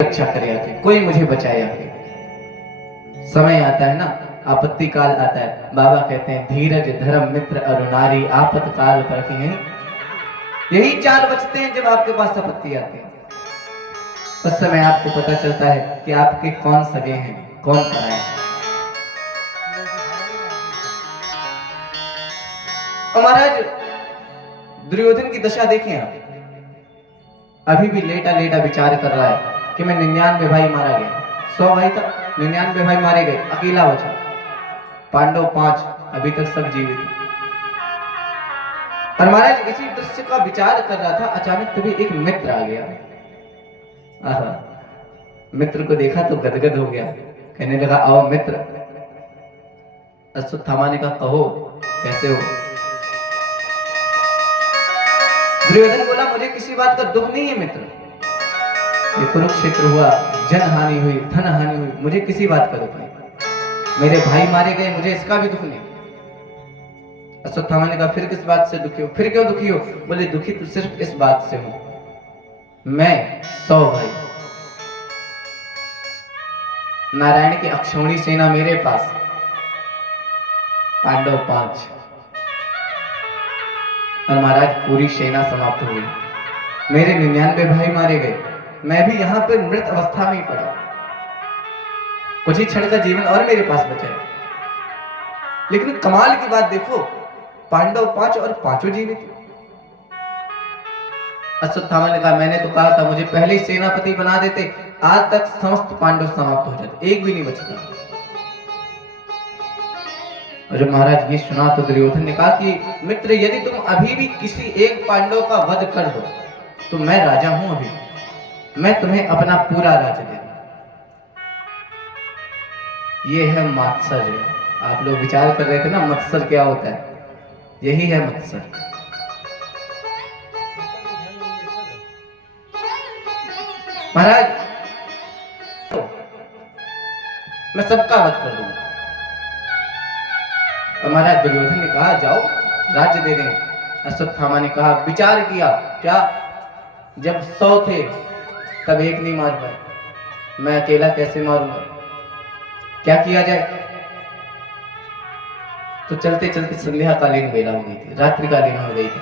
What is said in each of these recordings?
रक्षा करे आके, कोई मुझे बचाए आके। समय आता है ना, आपत्ति काल आता है, बाबा कहते हैं धीरज धर्म मित्र अरुणारी आपत काल पर हैं। यही चार बचते हैं जब आपके पास आपत्ति आती है। उस समय आपको पता चलता है कि आपके कौन सगे हैं, कौन पराए हैं। और महाराज दुर्योधन की दशा देखें आप, अभी भी लेटा लेटा विचार कर रहा है कि मैं 99 भाई मारा गया, 100 भाई था, 99 भाई मारे गए, अकेला बचा, पांडव 5 अभी तक सब जीवित हैं। और महाराज इसी दृश्य का विचार कर रहा था, अचानक तभी एक मित्र आ गया। मित्र को देखा तो गदगद हो गया, कहने लगा आओ मित्र। अश्वत्थामा ने कहा कहो कैसे हो। दुर्योधन बोला मुझे किसी बात का दुख नहीं है मित्र, ये कुरुक्षेत्र हुआ, जन हानि हुई, धन हानि हुई, मुझे किसी बात का दुख नहीं, मेरे भाई मारे गए, मुझे इसका भी दुख नहीं। अश्वत्थामा ने कहा फिर किस बात से दुखी हो, फिर क्यों दुखी हो। बोले दुखी तो सिर्फ इस बात से हूं, मैं 100 भाई, नारायण की अक्षौणी सेना मेरे पास, पांडव 5, और महाराज पूरी सेना समाप्त हो गई, मेरे 99 भाई मारे गए, मैं भी यहां पर मृत अवस्था में ही पड़ा, कुछ ही क्षण का जीवन और मेरे पास बचा है। लेकिन कमाल की बात देखो, पांडव 5 और पांचों जीवित। अश्वत्थामा ने कहा मैंने तो कहा था मुझे पहले ही सेनापति बना देते, आज तक समस्त पांडव समाप्त हो जाते, एक भी नहीं बचता। और जब महाराज ये सुना तो दुर्योधन ने कहा कि मित्र यदि तुम अभी भी किसी एक पांडव का वध कर दो तो मैं राजा हूं, अभी मैं तुम्हें अपना पूरा राज्य दे दूं। ये है मात्सर्य। आप लोग विचार कर रहे थे ना मत्सर क्या होता है, यही है मत्सर। महाराज मैं सबका वध कर दूंगा। और महाराज दुर्योधन ने कहा जाओ राज्य दे देंगे। अश्वत्थामा ने कहा विचार किया क्या, जब 100 थे तब एक नहीं मार पाए, मैं अकेला कैसे मारूंगा, क्या किया जाए। तो चलते चलते संध्याकालीन बेला हो गई थी, रात्रिकालीन हो गई थी।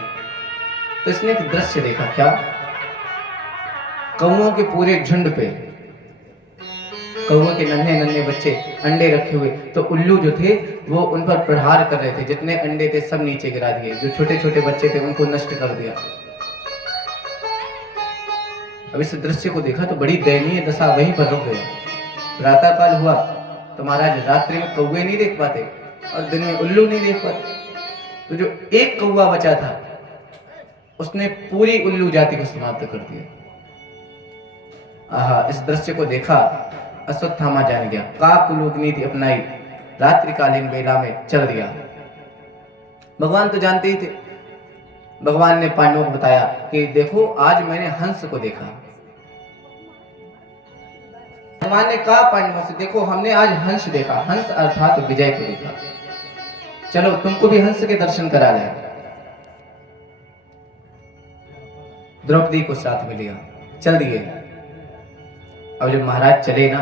तो इसने एक दृश्य देखा, क्या, कौओं के पूरे झुंड पे, कौओं के नन्हे नन्हे बच्चे अंडे रखे हुए, तो उल्लू जो थे वो उन पर प्रहार कर रहे थे, जितने अंडे थे सब नीचे गिरा दिए, जो छोटे छोटे बच्चे थे उनको नष्ट कर दिया। अब इस दृश्य को देखा तो बड़ी दयनीय दशा वहीं पर रुक गई। प्रातःकाल हुआ तो महाराज रात्रि में कौवे नहीं देख पाते और दिन में उल्लू नहीं देख पाते, तो जो एक कौवा बचा था उसने पूरी उल्लू जाति को समाप्त कर दिया। इस दृश्य को देखा अश्वत्थामा जान गया, काकूलोक नीति अपनाई, रात्रिकालीन बेला में चल दिया। भगवान तो जानते ही थे, भगवान ने पांडवों को बताया कि देखो आज मैंने हंस को देखा। भगवान ने कहा पांडवों से देखो हमने आज हंस देखा, हंस अर्थात विजय को देखा, चलो तुमको भी हंस के दर्शन करा जाए। द्रौपदी को साथ में लिया, चल दिए। अब जब महाराज चले ना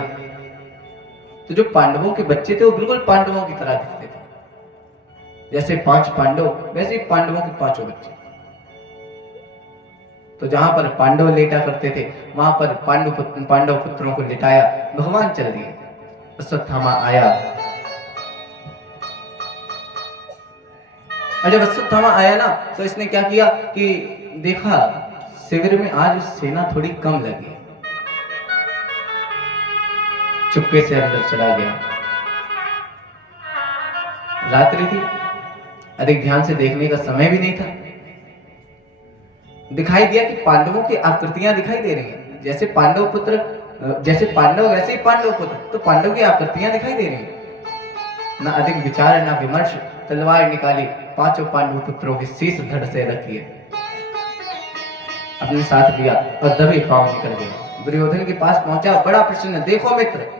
तो जो पांडवों के बच्चे थे वो बिल्कुल पांडवों की तरह दिखते थे, जैसे 5 पांडव वैसे ही पांडवों के 5 बच्चे। तो जहां पर पांडव लेटा करते थे वहां पर पांडव पुत्रों को लिटाया, भगवान चल दिए। अश्वत्थामा आया, और जब अश्वत्थामा आया ना तो इसने क्या किया कि देखा शिविर में आज सेना थोड़ी कम लगी, चुपके से अंदर चला गया। रात्रि थी, अधिक ध्यान से देखने का समय भी नहीं था। दिखाई दिया कि पांडवों की आकृतियां दिखाई दे रही हैं, जैसे पांडव पुत्र, जैसे पांडव वैसे ही पांडव पुत्र, तो पांडव की आकृतियां दिखाई दे रही हैं। ना अधिक विचार ना विमर्श, तलवार निकाली, 5 पांडव पुत्रों के शीश धड़ से रखी है, अपने साथ लिया और दबे पांव निकल गया। दुर्योधन के पास पहुंचा, बड़ा प्रसन्न, देखो मित्र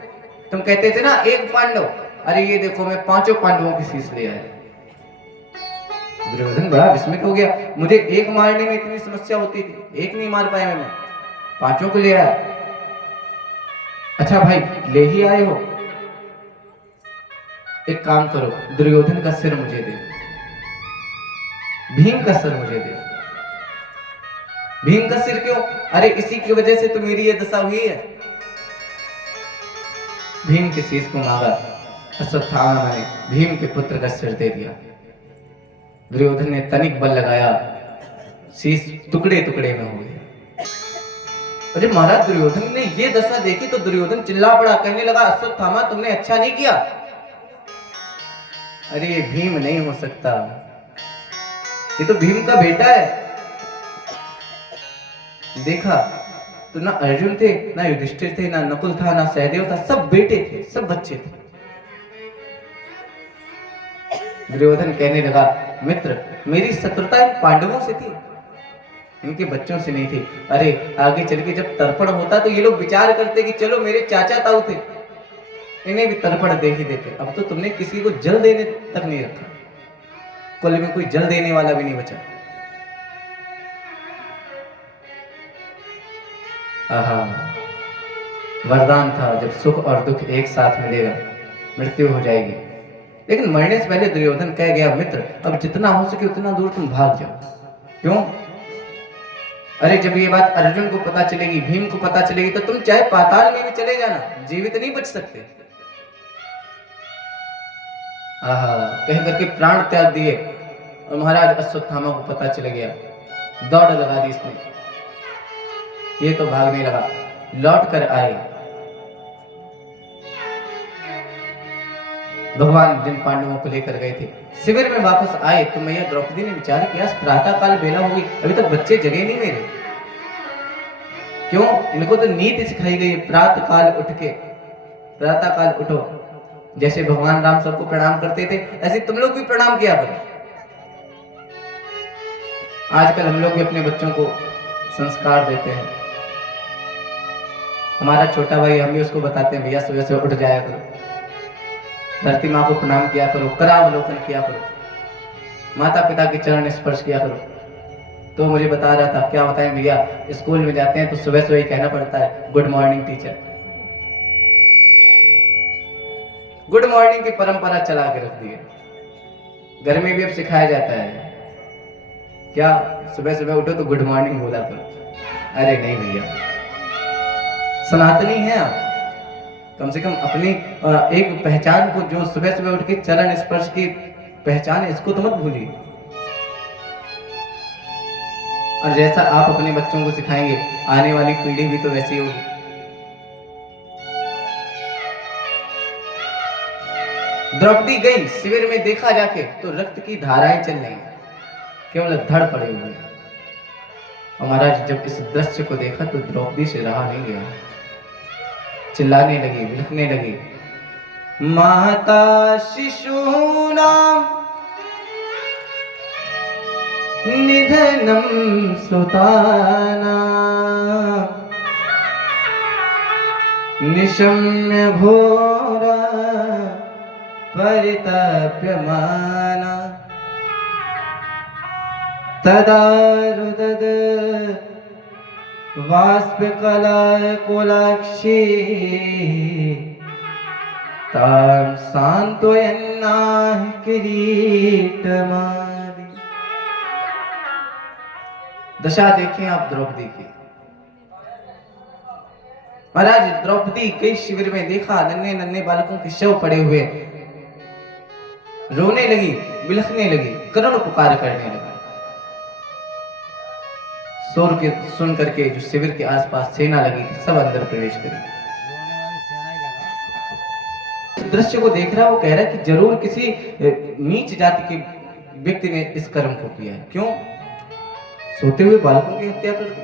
तुम कहते थे ना एक पांडव, अरे ये देखो मैं 5 पांडवों की शीश ले आया। दुर्योधन बड़ा विस्मित हो गया, मुझे एक मारने में इतनी समस्या होती थी, एक नहीं मार पाया मैं 5 को ले आया। अच्छा भाई, ले ही आए हो, एक काम करो, दुर्योधन का सिर मुझे दे, भीम का सिर मुझे दे। भीम का सिर क्यों? अरे इसी की वजह से तो मेरी ये दशा हुई है। भीम के शीश को मांगा, अश्वत्थामा ने भीम के पुत्र का सिर दे दिया। दुर्योधन ने तनिक बल लगाया, शीश टुकड़े टुकड़े में हो गए। अरे महाराज, दुर्योधन ने ये दशा देखी तो दुर्योधन चिल्ला पड़ा, कहने लगा अश्वत्थामा तुमने अच्छा नहीं किया। अरे ये भीम नहीं हो सकता, ये तो भीम का बेटा है। देखा तो ना अर्जुन थे, ना युधिष्ठिर थे, ना नकुल था, ना सहदेव था, सब बेटे थे, सब बच्चे थे। दुर्योधन कहने लगा, मित्र मेरी शत्रुता इन पांडवों से थी, इनके बच्चों से नहीं थी। अरे आगे चल के जब तर्पण होता तो ये लोग विचार करते कि चलो मेरे चाचा ताऊ थे, इन्हें भी तर्पण दे ही देते। अब तो तुमने किसी को जल देने तक नहीं रखा, कुल में कोई जल देने वाला भी नहीं बचा। आहा, वरदान था, जब सुख और दुख एक साथ मिलेगा मृत्यु हो जाएगी। लेकिन मरने से पहले दुर्योधन कह गया, मित्र अब जितना हो सके उतना दूर तुम भाग जाओ। क्यों? अरे जब ये बात अर्जुन को पता चलेगी, भीम को पता चलेगी, तो तुम चाहे पाताल में भी चले जाना, जीवित नहीं बच सकते। आहा, कह करके प्राण त्याग दिए। और महाराज अश्वत्थामा को पता चल गया, दौड़ लगा दी इसने, ये तो भागने लगा। लौट कर आए भगवान, जिन पांडवों को लेकर गए थे, शिविर में वापस आए तो मैया द्रौपदी ने विचार किया, प्रातः काल बेला होगी, अभी तक बच्चे जगे नहीं मेरे। क्यों? इनको तो नीति सिखाई गई, प्रातः काल उठ के, प्रातः काल उठो। जैसे भगवान राम सबको प्रणाम करते थे, ऐसे तुम लोग भी प्रणाम किया करो। आजकल हम लोग भी अपने बच्चों को संस्कार देते हैं। हमारा छोटा भाई, हम भी उसको बताते हैं, भैया सुबह से उठ जाया करो, धरती माँ को प्रणाम किया करो, करावलोकन किया करो, माता पिता के चरण स्पर्श किया करो। तो मुझे बता रहा था, क्या बताएं भैया, स्कूल में जाते हैं तो सुबह सुबह ही कहना पड़ता है, good morning teacher. Good morning की परंपरा चला के रख दी है, घर में भी अब सिखाया जाता है, क्या सुबह सुबह उठो तो गुड मॉर्निंग बोला करो। अरे नहीं भैया, सनातनी है आप, कम से कम अपनी एक पहचान को, जो सुबह सुबह उठ के चरण स्पर्श की पहचान है, इसको तो मत भूलिए। और जैसा आप अपने बच्चों को सिखाएंगे, आने वाली पीढ़ी भी तो वैसी होगी। द्रौपदी गई शिविर में, देखा जाके तो रक्त की धाराएं चल रही, केवल धड़ पड़े हुए। और महाराज जब इस दृश्य को देखा तो द्रौपदी से रहा नहीं गया, चिल्लाने लगी, बिलखने लगी, माता शिशूनां निधनं सुतानां निशम्य घोरा परितप्यमाना तदा रुदद बाष्पकलाकुलाक्षी तां सान्त्वयन्नाह किरीटमाली। दशा देखें आप द्रौपदी की। महाराज द्रौपदी कई शिविर में देखा, नन्हे नन्हे बालकों के शव पड़े हुए, रोने लगी, बिलखने लगी, करुण पुकार करने लगी। शोर के सुन करके जो शिविर के आसपास सेना लगी थी, सब अंदर प्रवेश करी। दृश्य को देख रहा, वो कह रहा है कि जरूर किसी नीच जाति के व्यक्ति ने इस कर्म को किया है। क्यों? सोते हुए बालकों की हत्या कर दी।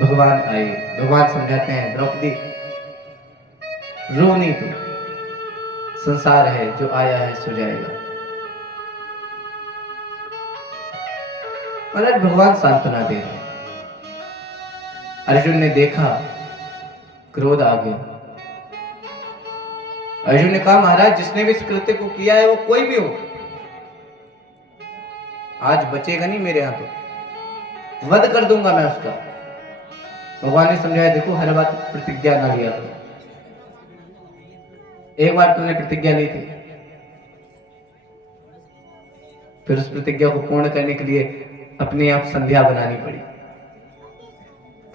भगवान आए, भगवान समझाते हैं, द्रौपदी रो नहीं, तो संसार है, जो आया है सो जाएगा। महाराज भगवान सांत्वना दे रहे। अर्जुन ने देखा, क्रोध आ गया। अर्जुन ने कहा, महाराज जिसने भी इस कृत्य को किया है, वो कोई भी हो, आज बचेगा नहीं मेरे हाथों, वध कर दूंगा मैं उसका। भगवान ने समझाया, देखो हर बात प्रतिज्ञा ना लिया करो। एक बार तुमने प्रतिज्ञा ली थी, फिर उस प्रतिज्ञा को पूर्ण करने के लिए अपने आप संध्या बनानी पड़ी,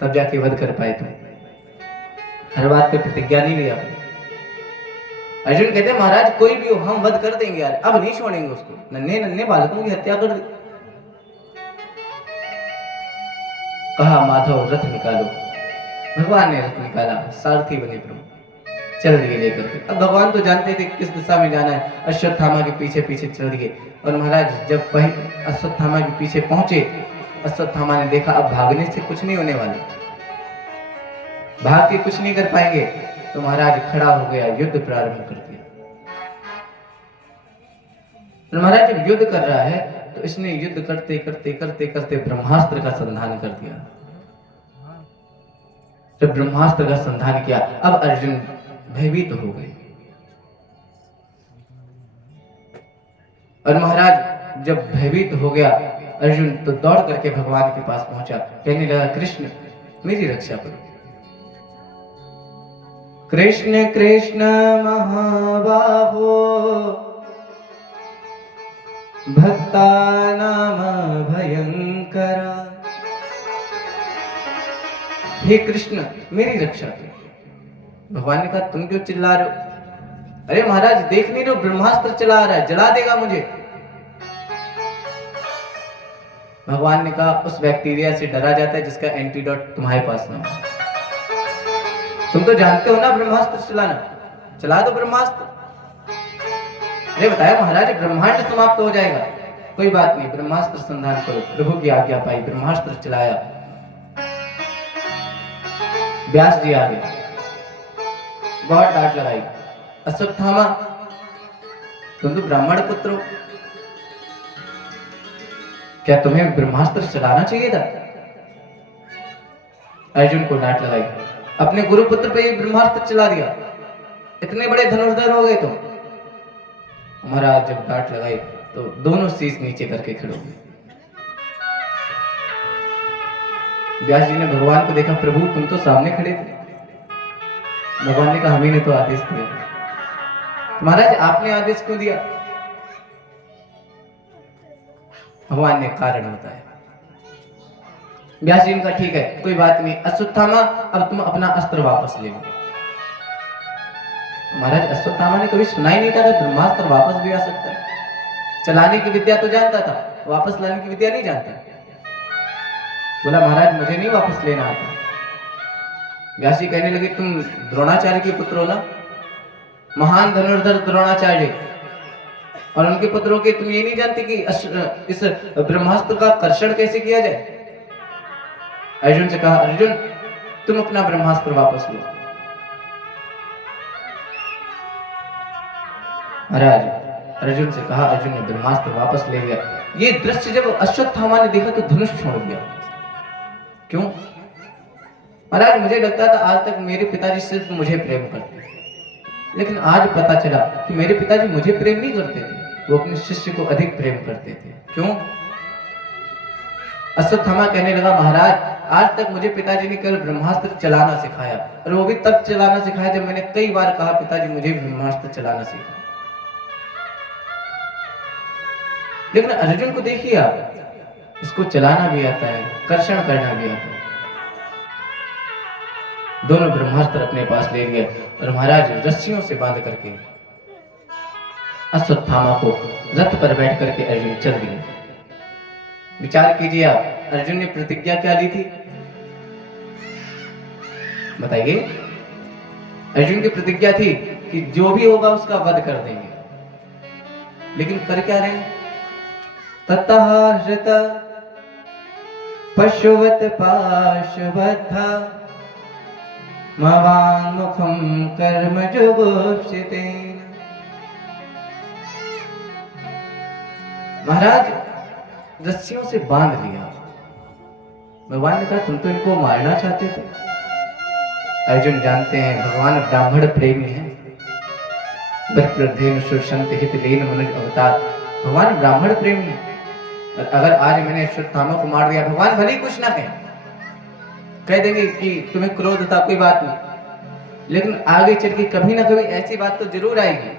तब जाके वध कर पाए तुम। हर बात पे प्रतिज्ञा नहीं लिया। अर्जुन कहते हैं, महाराज कोई भी हो हम वध कर देंगे यार, अब नहीं छोड़ेंगे उसको। नन्हे नन्हे बालकों की हत्या कर दी। कहा माधव रथ निकालो। भगवान ने रथ निकाला, सारथी बने प्रभु, चल दिए लेकर के। अब भगवान तो जानते थे किस दिशा में जाना है, अश्वत्थामा के पीछे पीछे चल दिए। और महाराज जब अश्वत्थामा के पीछे पहुंचे, अश्वत्थामा ने देखा अब भागने से कुछ नहीं होने वाले, भाग के कुछ नहीं कर पाएंगे। तो महाराज खड़ा हो गया, युद्ध प्रारंभ कर दिया। महाराज जब युद्ध कर रहा है तो इसने युद्ध करते करते करते करते ब्रह्मास्त्र का संधान कर दिया। जब ब्रह्मास्त्र का संधान किया, अब अर्जुन भयभीत हो गए। और महाराज जब भयभीत हो गया अर्जुन, तो दौड़ करके भगवान के पास पहुंचा, कहने लगा, कृष्ण मेरी रक्षा करो। कृष्ण कृष्ण महाबाहो भक्तानाम भयंकरा। हे कृष्ण मेरी रक्षा करो। भगवान ने कहा, तुम क्यों चिल्ला रहे हो? अरे महाराज देख नहीं रहे हो, ब्रह्मास्त्र चला रहा है, जला देगा मुझे। भगवान ने कहा, उस बैक्टीरिया से डरा जाता है जिसका एंटीडोट तुम्हारे पास ना हो। तुम तो जानते हो ना ब्रह्मास्त्र चलाना, चला दो ब्रह्मास्त्र। अरे बताया महाराज ब्रह्मांड समाप्त हो जाएगा। कोई बात नहीं, ब्रह्मास्त्र संधान करो। प्रभु की आज्ञा पाई, ब्रह्मास्त्र चलाया। व्यास जी आ गए, बहुत डांट लगाई, अश्वत्थामा तुम तो ब्राह्मण पुत्र हो, क्या तुम्हें ब्रह्मास्त्र चलाना चाहिए था? अर्जुन को डांट लगाई, अपने गुरुपुत्र पे ब्रह्मास्त्र चला दिया, इतने बड़े धनुर्धर हो गए तुम। महाराज जब डांट लगाई तो दोनों शीश नीचे करके खड़े हो गए। व्यास जी ने भगवान को देखा, प्रभु तुम तो सामने खड़े थे। भगवान ने कहा, हमें ने तो आदेश दिया। महाराज आपने आदेश क्यों दिया? भगवान ने कारण बताया। व्यास जी ने कहा, ठीक है कोई बात नहीं, अश्वत्थामा अब तुम अपना अस्त्र वापस ले लो। महाराज अश्वत्थामा ने कभी सुना ही नहीं था कि ब्रह्मास्त्र वापस भी आ सकता है। चलाने की विद्या तो जानता था, वापस लाने की विद्या नहीं जानता। बोला, महाराज मुझे नहीं वापस लेना आता। व्यास जी कहने लगे, तुम द्रोणाचार्य के पुत्र हो ना, महान धनुर्धर द्रोणाचार्य, और उनके पुत्रों के तुम ये नहीं जानते कि इस ब्रह्मास्त्र का कर्षण कैसे किया जाए? अर्जुन से कहा, अर्जुन तुम अपना ब्रह्मास्त्र वापस लो। महाराज अर्जुन से कहा, अर्जुन ने ब्रह्मास्त्र वापस ले लिया। ये दृश्य जब अश्वत्थामा ने देखा तो धनुष छोड़ दिया। क्यों? महाराज मुझे लगता था आज तक मेरे पिताजी सिर्फ मुझे प्रेम करते थे, लेकिन आज पता चला कि मेरे पिताजी मुझे प्रेम नहीं करते थे, वो अपने शिष्य को अधिक प्रेम करते थे। क्यों? अश्वत्थामा कहने लगा, महाराज आज तक मुझे पिताजी ने केवल ब्रह्मास्त्र चलाना सिखाया, और वो भी तब चलाना सिखाया जब मैंने कई बार कहा, पिताजी मुझे ब्रह्मास्त्र चलाना सिखाया। लेकिन अर्जुन को देखिए आप, इसको चलाना भी आता है, कर्षण करना भी आता है। दोनों ब्रह्मास्त्र अपने पास ले लिए और महाराज रस्सियों से बांध करके अश्वत्थामा को रथ पर बैठ करके अर्जुन चल दिए। विचार कीजिए आप, अर्जुन ने प्रतिज्ञा क्या ली थी? बताइए। अर्जुन की प्रतिज्ञा थी कि जो भी होगा उसका वध कर देंगे, लेकिन कर क्या रहे? ततः हृत पशुवत पाशबद्धा मवाङ्मुखं कर्म जुगुप्सितेन। महाराज रस्सियों से बांध लिया। भगवान ने कहा, तुम तो इनको मारना चाहते थे। अर्जुन जानते हैं भगवान ब्राह्मण प्रेमी हैं। मनुज अवतार, भगवान ब्राह्मण प्रेमी है। और अगर आज मैंने अश्वत्थामा को मार दिया, भगवान भले ही कुछ ना कहें, कह देंगे कि तुम्हें क्रोध था, कोई बात नहीं, लेकिन आगे चल के कभी ना कभी ऐसी बात तो जरूर आएगी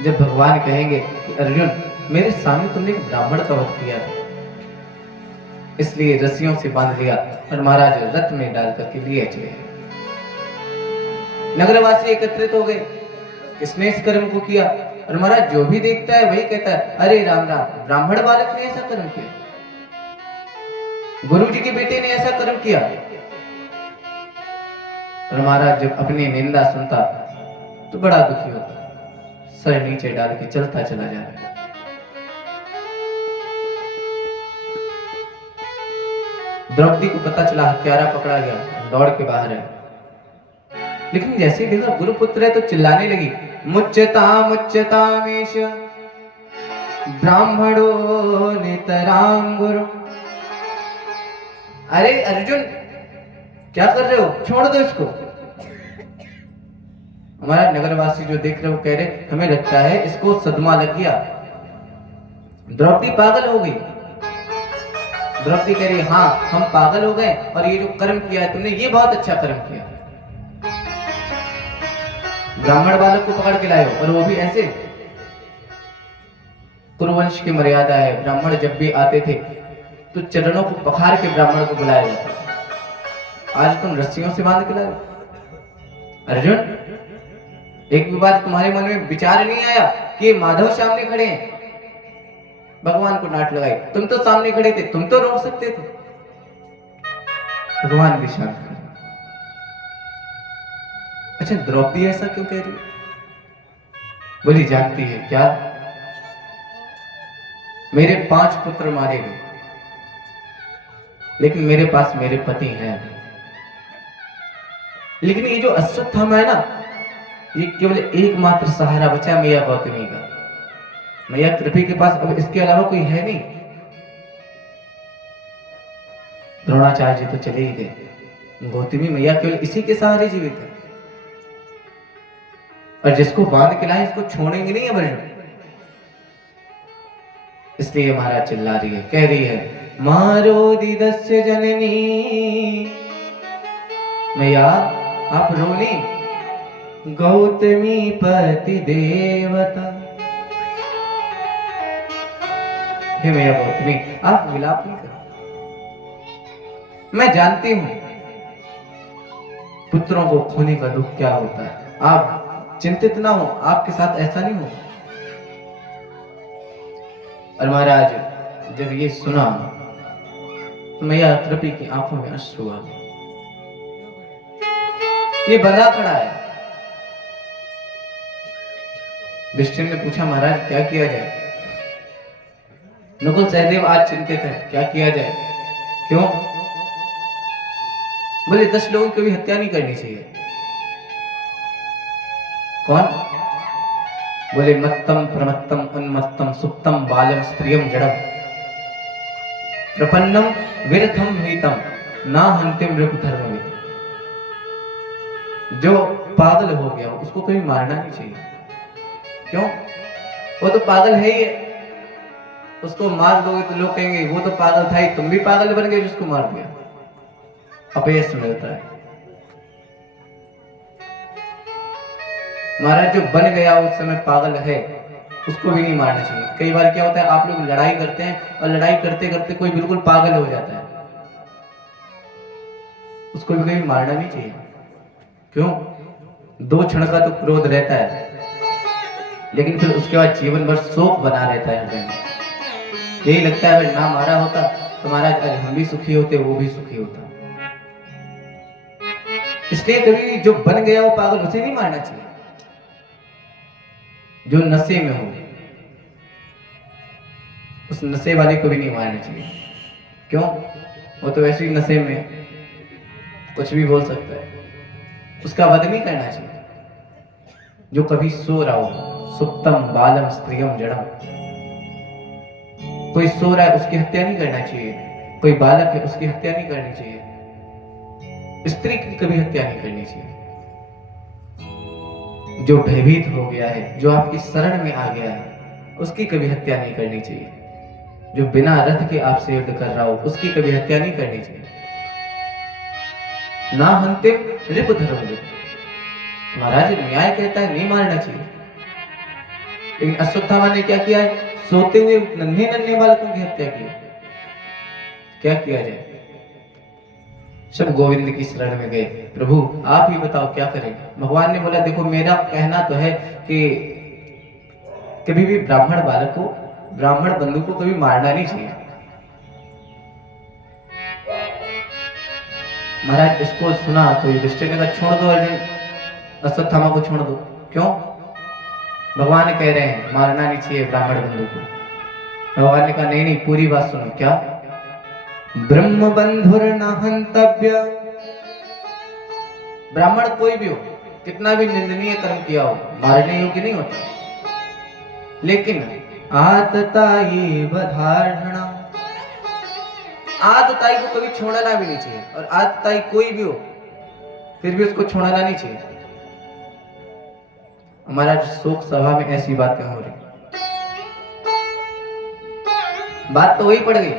जब भगवान कहेंगे कि अर्जुन, मेरे सामने तुमने एक ब्राह्मण का वध किया था, इसलिए रस्सियों से बांध लिया और महाराज रथ में डाल करके लिए चले। नगरवासी एकत्रित हो गए, किसने इस कर्म को किया? और महाराज जो भी देखता है वही कहता है, अरे राम राम, ब्राह्मण बालक ने ऐसा कर्म किया, गुरु जी के बेटे ने ऐसा कर्म किया। और महाराज जब अपनी निंदा सुनता तो बड़ा दुखी होता, सर नीचे डाल के चलता चला जा रहा है। द्रौपदी को पता चला हत्यारा पकड़ा गया, दौड़ के बाहर है, लेकिन जैसे ही देखा गुरुपुत्र है तो चिल्लाने लगी, मुच्यता मुच्यतामेश ब्राह्मणो नितरां गुरु। अरे अर्जुन, क्या कर रहे हो, छोड़ दो इसको। हमारा नगरवासी जो देख रहे हो कह रहे, हमें लगता है इसको सदमा लग गया, द्रौपदी पागल हो गई। द्रौपदी कह रही, हाँ हम पागल हो गए, और ये जो कर्म किया है तुमने, ये बहुत अच्छा कर्म किया, ब्राह्मण बालक को पकड़ के लाए हो, और वो भी ऐसे। कुरुवंश की मर्यादा है, ब्राह्मण जब भी आते थे तो चरणों को पखार के ब्राह्मण को बुलाया जाता। आज तुम रस्सियों से बांध के लाए। अर्जुन, एक भी बार तुम्हारे मन में विचार नहीं आया कि माधव सामने खड़े हैं? भगवान को डांट लगाई, तुम तो सामने खड़े थे, तुम तो रोक सकते थे। भगवान भी शांत कर। अच्छा, द्रौपदी ऐसा क्यों कह रही है? बोली, जानती है क्या, मेरे 5 पुत्र मारे गए, लेकिन मेरे पास मेरे पति हैं। लेकिन ये जो अश्वत्थामा है ना, ये केवल एकमात्र सहारा बचा मैया गौतमी का। मैया कृपी के पास अब इसके अलावा कोई है नहीं। द्रोणाचार्य जी तो चले ही गए, गौतमी मैया केवल इसी के सहारे जीवित है, और जिसको बांध के लाए इसको छोड़ेंगे नहीं अब। इसलिए महाराज चिल्ला रही है, कह रही है, मारो दिदस्य जननी, मैया आप रोनी, गौतमी पति देवता। हे मैया गौतमी, आप विलाप नहीं करो, मैं जानती हूं पुत्रों को खोने का दुख क्या होता है, आप चिंतित ना हो, आपके साथ ऐसा नहीं होगा। और महाराज जब ये सुना तो मैया कृपी की आंखों में अश्रु आ गए। ये बंधा खड़ा है। युधिष्ठिर ने पूछा, महाराज क्या किया जाए? नकुल सहदेव आज चिंतित है, क्या किया जाए? क्यों? बोले 10 लोगों की भी हत्या नहीं करनी चाहिए। कौन? बोले मत्तम प्रमत्तम उन्मत्तम सुप्तम बालम स्त्रियम जड़म प्रपन्नम विरथम हीतम ना हंतिम रिपु धर्मविद। जो पागल हो गया उसको कभी मारना नहीं चाहिए। क्यों? वो तो पागल है ही है, उसको मार दोगे तो लोग कहेंगे वो तो पागल था ही, तुम भी पागल बन गए जिसको मार दिया। अपयश मिलता है। महाराज जो बन गया उस समय पागल है, उसको भी नहीं मारना चाहिए। कई बार क्या होता है, आप लोग लड़ाई करते हैं और लड़ाई करते करते कोई बिल्कुल पागल हो जाता है, उसको भी कभी मारना नहीं चाहिए। क्यों? 2 क्षण का तो क्रोध रहता है, लेकिन फिर उसके बाद जीवन भर शोक बना रहता है हृदय में। यही लगता है अगर ना मारा होता तो महाराज आज हम भी सुखी होते, वो भी सुखी होता। इसलिए कभी जो बन गया वो पागल, उसे नहीं मारना चाहिए। जो नशे में हो उस नशे वाले को भी नहीं मारना चाहिए। क्यों? वो तो वैसे ही नशे में कुछ भी बोल सकता है, उसका वध नहीं करना चाहिए। जो कभी सो रहा हो, सुप्तम बालम स्त्रियम जड़म, कोई सो रहा है उसकी हत्या नहीं करना चाहिए, कोई बालक है उसकी हत्या नहीं करनी चाहिए, स्त्री की कभी हत्या नहीं करनी चाहिए। जो भयभीत हो गया है, जो आपकी शरण में आ गया है, उसकी कभी हत्या नहीं करनी चाहिए। जो बिना रथ के आपसे युद्ध कर रहा हो उसकी कभी हत्या नहीं करनी चाहिए। ना हंते रिप धर्म। महाराज न्याय कहता है नहीं मारना चाहिए, लेकिन अश्वत्थामा ने क्या किया है? सोते हुए नन्हे नन्हे बालकों की हत्या की। क्या किया जाए? सब गोविंद की शरण में गए। प्रभु आप ही बताओ क्या करें। भगवान ने बोला देखो मेरा कहना तो है कि कभी भी ब्राह्मण बालक को, ब्राह्मण बंधु को कभी मारना नहीं चाहिए। महाराज इसको सुना तो युधिष्ठिर ने कहा छोड़ दो अर्जुन, अश्वत्थामा को छोड़ दो। क्यों? भगवान कह रहे हैं मारना नहीं चाहिए ब्राह्मण बंधु को। भगवान ने कहा नहीं नहीं पूरी बात सुनो। क्या? ब्रह्म बंधुर न हंतव्य। ब्राह्मण कोई भी हो, कितना भी निंदनीय कर्म किया हो, मारने योग्य नहीं होता। लेकिन आतताई बधारणा, आतताई को कभी छोड़ना भी नहीं चाहिए। और आतताई कोई भी हो फिर भी उसको छोड़ना नहीं चाहिए। हमारा शोक सभा में ऐसी बातें हो रही, बात तो वही पड़ गई।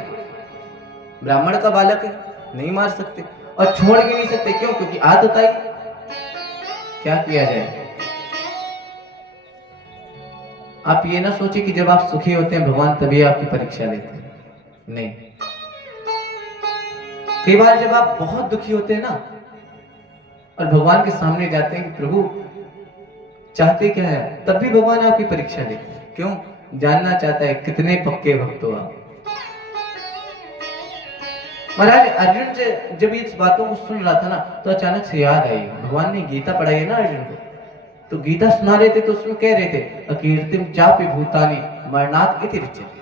ब्राह्मण का बालक है, नहीं मार सकते और छोड़ भी नहीं सकते। क्यों? क्योंकि आतताई। क्या किया जाए? आप ये ना सोचिए कि जब आप सुखी होते हैं भगवान तभी आपकी परीक्षा लेते हैं। नहीं, कई बार जब आप बहुत दुखी होते हैं ना और भगवान के सामने जाते हैं कि प्रभु चाहते क्या है, तब भी भगवान आपकी परीक्षा लेते हैं। क्यों? जानना चाहता है कितने पक्के भक्त हो आप। महाराज अर्जुन से जब इस बातों को सुन रहा था ना तो अचानक से याद आई, भगवान ने गीता पढ़ाई है ना अर्जुन को, तो गीता सुना रहे थे तो उसमें कह रहे थे अकीर्तिम चापि भूतानि मरणात् इति रिच्यते।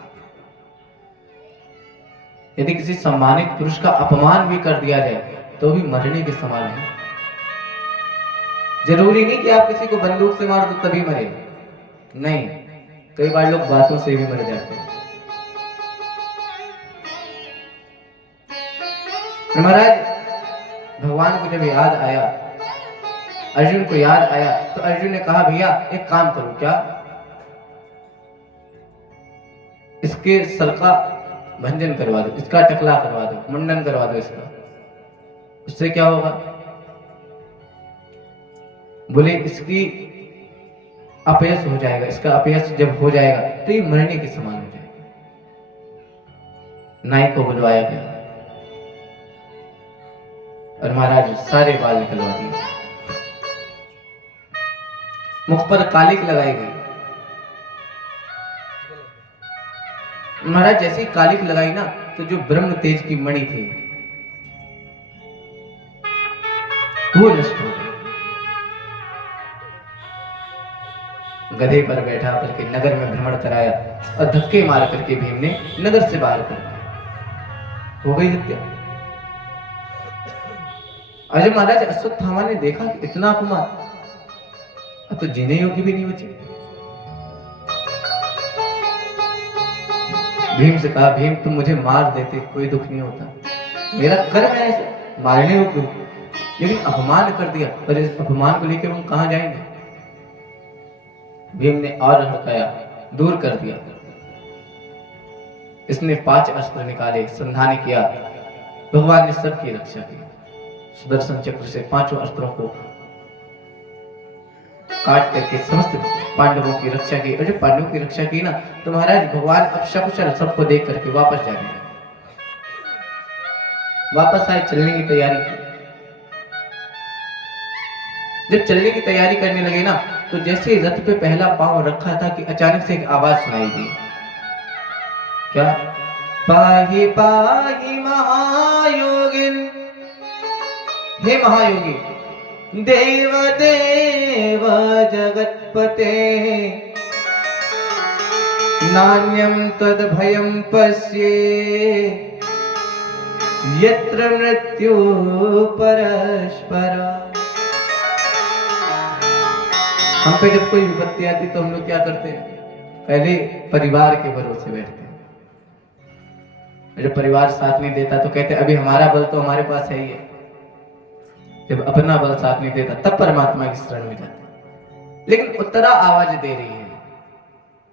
यदि किसी सम्मानित पुरुष का अपमान भी कर दिया जाए तो भी मरने के समान है। जरूरी नहीं कि आप किसी को बंदूक से मार दो तभी मरे, नहीं, कई बार लोग बातों से भी मर जाते हैं। महाराज भगवान को जब याद आया, अर्जुन को याद आया तो अर्जुन ने कहा भैया एक काम करो। क्या? इसके सर का भंजन करवा दो, इसका टकला करवा दो, मुंडन करवा दो इसका। उससे क्या होगा? बोले इसकी अपयश हो जाएगा, इसका अपयश जब हो जाएगा तो ये मरने के समान हो जाएगा। नाई को बुलवाया गया और महाराज सारे बाल निकलवा दिए, मुख पर कालिक लगाई गई। महाराज जैसे ही कालिक लगाई ना तो जो ब्रह्म तेज की मणि थी वो नष्ट हो गई। गधे पर बैठा करके नगर में भ्रमण कराया और धक्के मार करके भीम ने नगर से बाहर कर दिया। हो गई हत्या। अजय महाराज अश्वत्थामा ने देखा कि इतना अपमान, अब तो जीने योग्य भी नहीं बचे। भीम से कहा भीम तुम मुझे मार देते कोई दुख नहीं होता, मेरा कर्म है ऐसे मारने योग्य, लेकिन अपमान कर दिया, पर इस अपमान को लेकर हम कहां जाएंगे? भीम ने और हटाया, दूर कर दिया। इसने 5 अस्त्र निकाले, संधान किया, भगवान ने सबकी रक्षा की। सुदर्शन चक्र से 5 अस्त्रों को काट करके समस्त पांडवों की रक्षा की। और जब पांडवों की रक्षा की ना तो महाराज भगवान अब सकुशल सबको देख करके वापस जाने लगे। वापस आए, चलने की तैयारी की। जब चलने की तैयारी करने लगे ना तो जैसे रथ पे पहला पांव रखा था कि अचानक से एक आवाज सुनाई दी। क्या? पाहि पाहि महायोगिन, हे महायोगी, देव देव जगत्पते, नान्यं तद भयं पश्ये, यत्र मृत्यु परस्परा। हम पे जब कोई विपत्ति आती तो हम लोग क्या करते हैं? पहले परिवार के भरोसे बैठते हैं। जब परिवार साथ नहीं देता तो कहते अभी हमारा बल तो हमारे पास है ही है। जब अपना बल साथ नहीं देता तब परमात्मा की शरण में जाते। लेकिन उत्तरा आवाज दे रही है,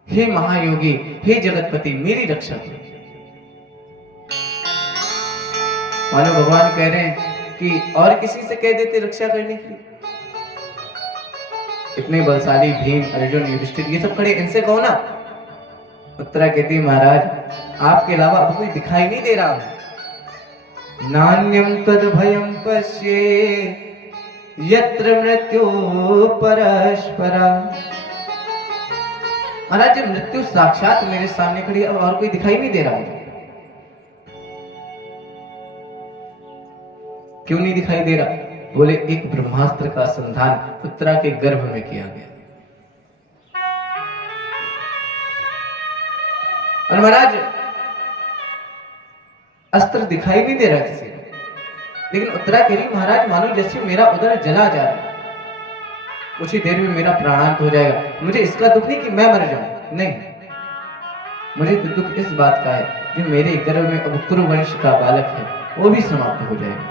हे महायोगी, हे जगतपति, मेरी रक्षा करो। मानो भगवान कह रहे हैं कि और किसी से कह देते रक्षा करने के लिए। इतने बलशाली भीम, अर्जुन, युधिष्ठिर ये सब खड़े, इनसे कहो ना। उत्तरा कहती महाराज आपके अलावा अब कोई दिखाई नहीं दे रहा है। नान्यम तद भयम पश्ये यत्र मृत्यु परस्परा। महाराज जब मृत्यु साक्षात मेरे सामने खड़ी है अब और कोई दिखाई नहीं दे रहा है। क्यों नहीं दिखाई दे रहा? बोले एक ब्रह्मास्त्र का संधान उत्तरा के गर्भ में किया गया। और महाराज अस्त्र दिखाई नहीं दे रहा किसी को, लेकिन उत्तरा कह रही महाराज मानो जैसे मेरा उदर जला जा रहा है, कुछ ही देर में मेरा प्राणांत हो जाएगा। मुझे इसका दुख नहीं कि मैं मर जाऊं, नहीं, मुझे तो दुख इस बात का है जो मेरे गर्भ में अब कुरु वंश का बालक है वो भी समाप्त हो जाएगा।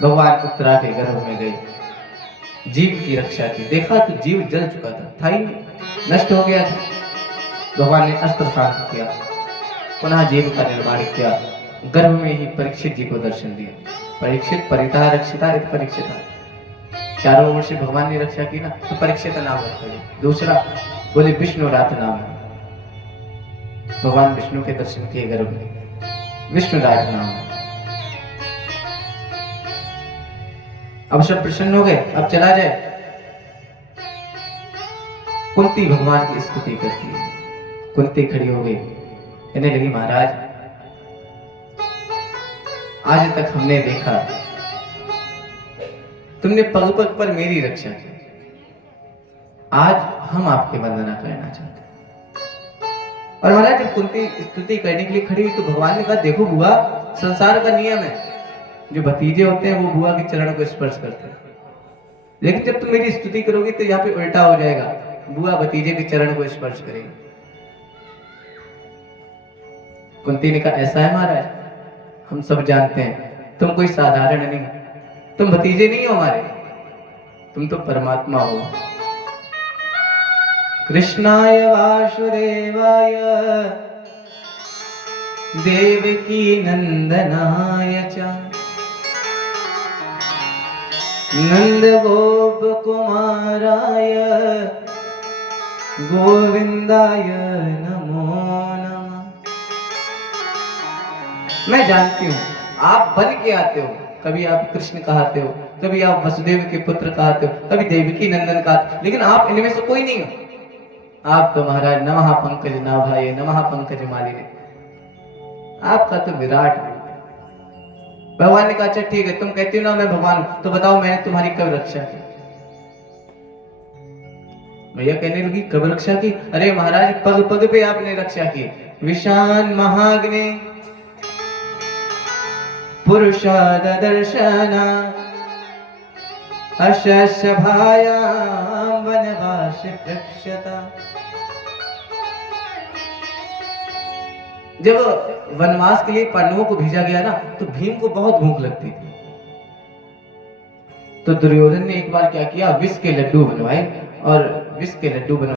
भगवान उत्तरा के गर्भ में गई, जीव की रक्षा की, देखा तो जीव जल चुका था ही नष्ट हो गया था। भगवान ने अस्त्र शांत किया, पुनः जीव का निर्माण किया, गर्भ में ही परीक्षित जी को दर्शन दिया। परीक्षित परिता रक्षिता इत परीक्षिता, चारों ओर से भगवान ने रक्षा की ना, तो परीक्षित नाम रखा गया। दूसरा बोले विष्णु रात नाम, भगवान विष्णु के दर्शन किए गर्भ में, विष्णु रात नाम। अब सब प्रसन्न हो गए, अब चला जाए। कुंती भगवान की स्तुति करती है। कुंती खड़ी हो गई, कहने लगी महाराज आज तक हमने देखा तुमने पग पग पर मेरी रक्षा की, आज हम आपकी वंदना करना चाहते हैं। और महाराज जब कुंती स्तुति करने के लिए खड़ी हुई तो भगवान ने कहा देखो बुआ, संसार का नियम है जो भतीजे होते हैं वो बुआ के चरण को स्पर्श करते हैं, लेकिन जब तुम मेरी स्तुति करोगी तो यहाँ पे उल्टा हो जाएगा, बुआ भतीजे के चरण को स्पर्श करेगी। कुंती ने कहा ऐसा है महाराज, हम सब जानते हैं तुम कोई साधारण नहीं, तुम भतीजे नहीं हो हमारे, तुम तो परमात्मा हो। कृष्णाय वासुदेवाय देवकी नंदनाय च नंद गोप कुमाराय गोविंदाय नमो नमः। मैं जानती हूं आप बन के आते हो, कभी आप कृष्ण कहते हो, कभी आप वसुदेव के पुत्र कहते हो, कभी देवकी नंदन कहते हो, लेकिन आप इनमें से कोई नहीं हो। आप तो महाराज नमः पंकज नाभाय नमः पंकज मालिने, आपका तो विराट रूप है। भगवान ने कहा अच्छा ठीक है, तुम कहती हो ना मैं भगवान हूं, तो बताओ मैंने तुम्हारी कब रक्षा की? भैया कहने लगी कब रक्षा की? अरे महाराज पग पग पे आपने रक्षा की। विशान महाग्नि पुरुषाद दर्शना अशस्यभायां वनवास प्रक्षता। जब वनवास के लिए पांडवों को भेजा गया ना तो भीम को बहुत भूख लगती थी, तो दुर्योधन ने एक बार क्या किया, विष के लड्डू बनवाए और विष के लड्डू बना